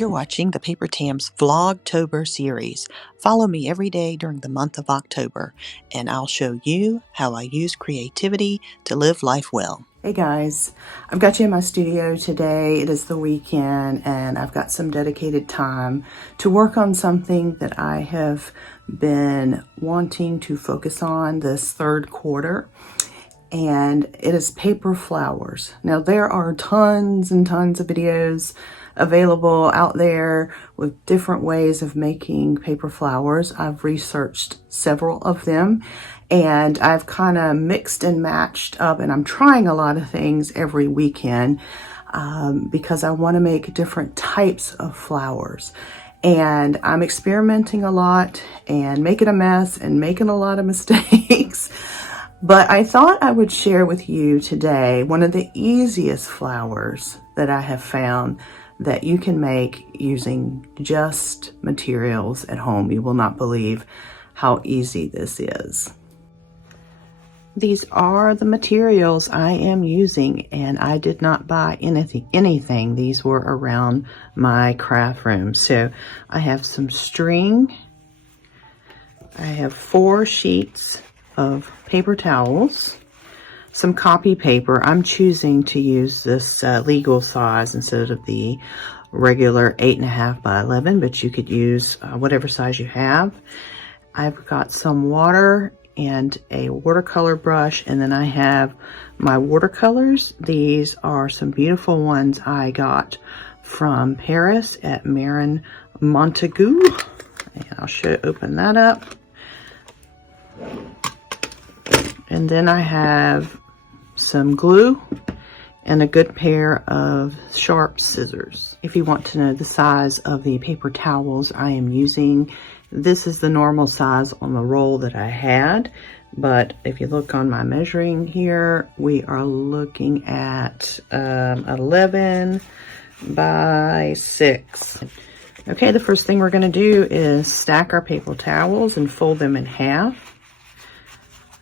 You're watching the Paper Tams Vlogtober series. Follow me every day during the month of October, and I'll show you how I use creativity to live life well. Hey guys, I've got you in my studio today. It is the weekend and I've got some dedicated time to work on something that I have been wanting to focus on this third quarter, and it is paper flowers. Now there are tons and tons of videos available out there with different ways of making paper flowers. I've researched several of them and I've kind of mixed and matched up, and I'm trying a lot of things every weekend because I want to make different types of flowers. And I'm experimenting a lot and making a mess and making a lot of mistakes. But I thought I would share with you today one of the easiest flowers that I have found that you can make using just materials at home. You will not believe how easy this is. These are the materials I am using, and I did not buy anything. These were around my craft room. So I have some string. I have 4 sheets of paper towels, some copy paper. I'm choosing to use this legal size instead of the regular 8.5 by 11, but you could use whatever size you have. I've got some water and a watercolor brush, and then I have my watercolors. These are some beautiful ones I got from Paris at Marin Montagu, and I'll open that up. And then I have some glue and a good pair of sharp scissors. If you want to know the size of the paper towels I am using, this is the normal size on the roll that I had. But if you look on my measuring here, we are looking at 11 by 6. Okay, the first thing we're going to do is stack our paper towels and fold them in half.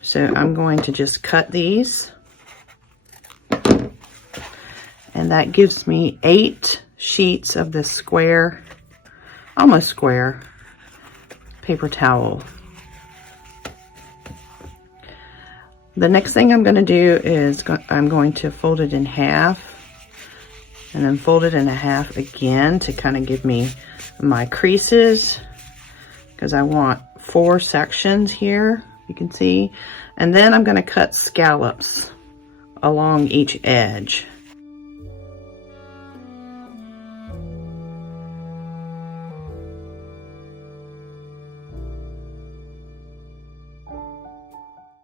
So I'm going to just cut these, and that gives me 8 sheets of this square, almost square, paper towel. The next thing I'm going to do is I'm going to fold it in half, and then fold it in a half again to kind of give me my creases, because I want 4 sections here, you can see. And then I'm going to cut scallops along each edge.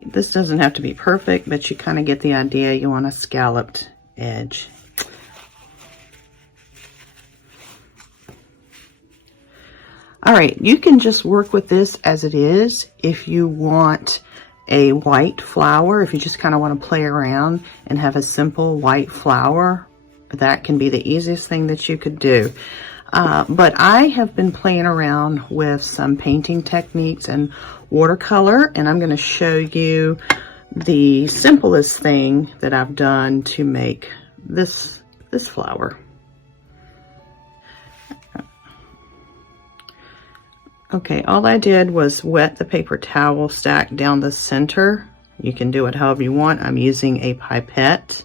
This doesn't have to be perfect, but you kind of get the idea. You want a scalloped edge. All right, you can just work with this as it is. If you want a white flower, if you just kind of want to play around and have a simple white flower, that can be the easiest thing that you could do. But I have been playing around with some painting techniques and watercolor, and I'm going to show you the simplest thing that I've done to make this flower. Okay, all I did was wet the paper towel stack down the center. You can do it however you want. I'm using a pipette.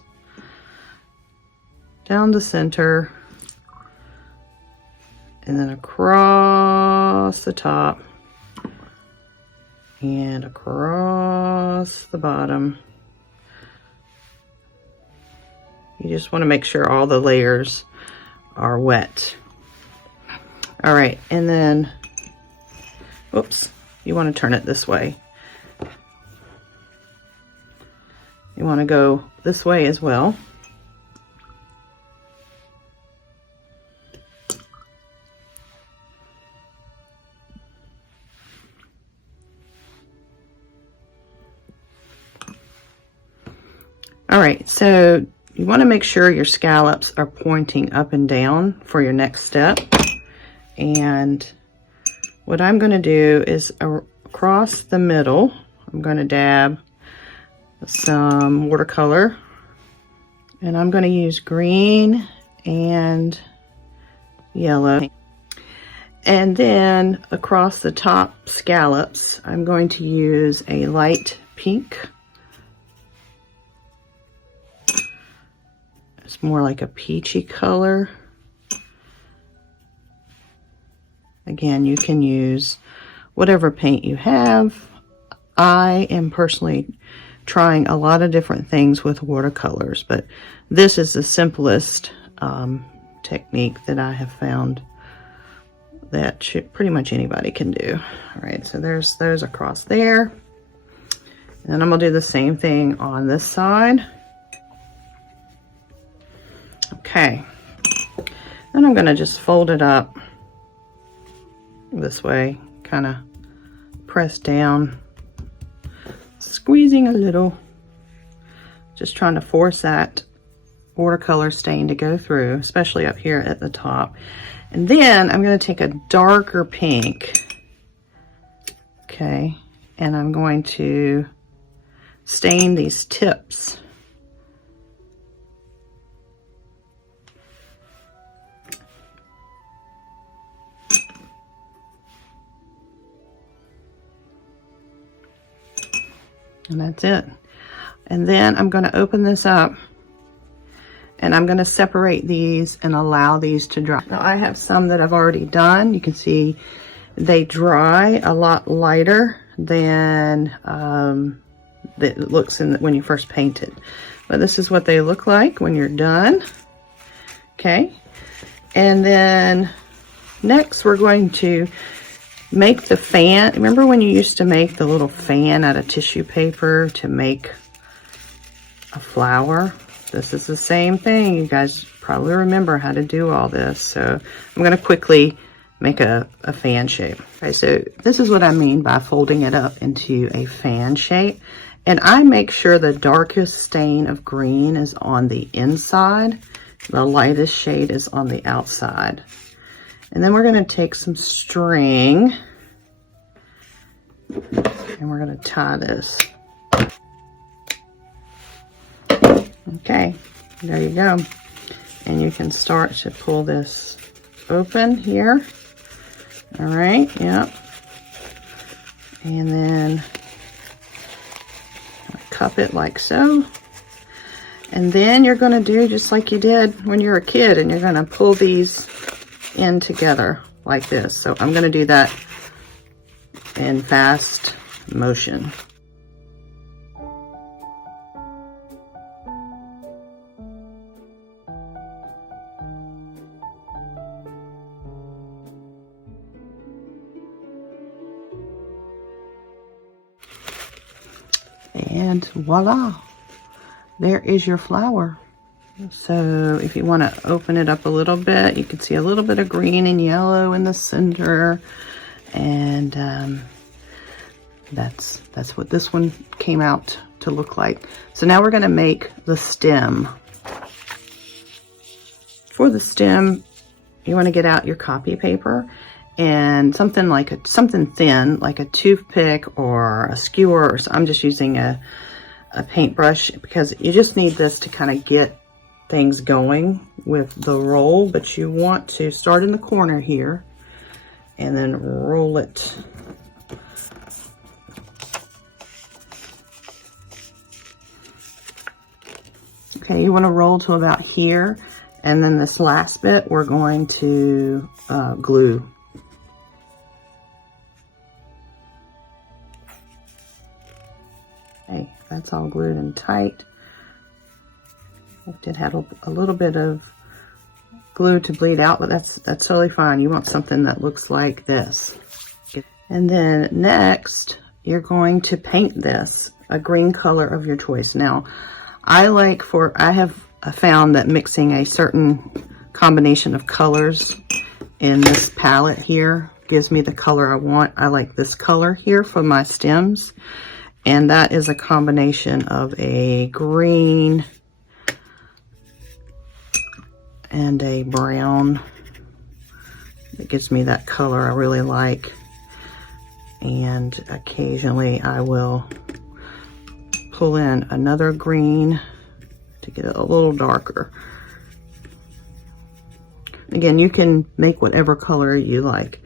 Down the center, and then across the top, and across the bottom. You just want to make sure all the layers are wet. All right, and then, oops, you want to turn it this way. You want to go this way as well. All right, so you want to make sure your scallops are pointing up and down for your next step. And what I'm going to do is across the middle, I'm going to dab some watercolor, and I'm going to use green and yellow. And then across the top scallops, I'm going to use a light pink. It's more like a peachy color. Again, you can use whatever paint you have. I am personally trying a lot of different things with watercolors, but this is the simplest technique that I have found that pretty much anybody can do. All right, so there's those across there. And I'm gonna do the same thing on this side. Okay, then I'm gonna just fold it up this way, kind of press down, squeezing a little, just trying to force that watercolor stain to go through, especially up here at the top. And then I'm going to take a darker pink, okay, and I'm going to stain these tips. And that's it. And then I'm going to open this up and I'm going to separate these and allow these to dry. Now I have some that I've already done. You can see they dry a lot lighter than it looks when you first paint it. But this is what they look like when you're done. Okay. And then next we're going to make the fan. Remember when you used to make the little fan out of tissue paper to make a flower? This is the same thing. You guys probably remember how to do all this. So I'm going to quickly make a fan shape. Okay, so this is what I mean by folding it up into a fan shape. And I make sure the darkest stain of green is on the inside. The lightest shade is on the outside. And then we're going to take some string and we're going to tie this. Okay, there you go. And you can start to pull this open here. All right, yep. And then cup it like so. And then you're going to do just like you did when you were a kid, and you're going to pull these in together like this. So I'm going to do that in fast motion. And voila, there is your flower. So if you want to open it up a little bit, you can see a little bit of green and yellow in the center. And that's what this one came out to look like. So now we're going to make the stem. For the stem, you want to get out your copy paper and something thin, like a toothpick or a skewer, or I'm just using a paintbrush, because you just need this to kind of get things going with the roll. But you want to start in the corner here and then roll it. Okay, you want to roll to about here, and then this last bit we're going to glue. Okay, that's all glued in tight. I did have a little bit of glue to bleed out, but that's totally fine. You want something that looks like this. And then next, you're going to paint this a green color of your choice. Now, I have found that mixing a certain combination of colors in this palette here gives me the color I want. I like this color here for my stems, and that is a combination of a green and a brown. It gives me that color I really like. And occasionally I will pull in another green to get it a little darker. Again, you can make whatever color you like.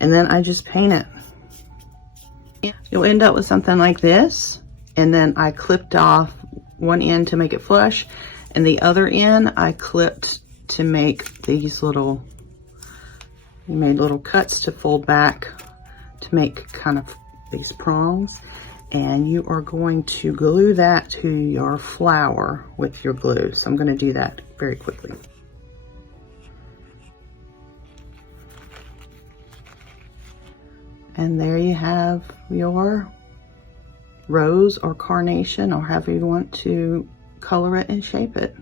And then I just paint it. You'll end up with something like this. And then I clipped off one end to make it flush, and the other end I clipped to make these little, made little cuts to fold back to make kind of these prongs. And you are going to glue that to your flower with your glue. So I'm going to do that very quickly. And there you have your rose or carnation, or however you want to color it and shape it.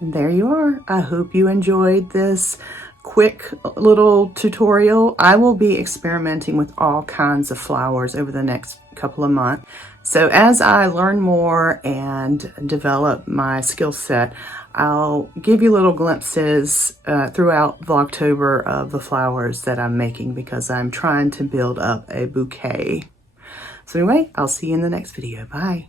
And there you are. I hope you enjoyed this quick little tutorial. I will be experimenting with all kinds of flowers over the next couple of months. So as I learn more and develop my skill set, I'll give you little glimpses throughout Vlogtober of the flowers that I'm making, because I'm trying to build up a bouquet. So anyway, I'll see you in the next video. Bye.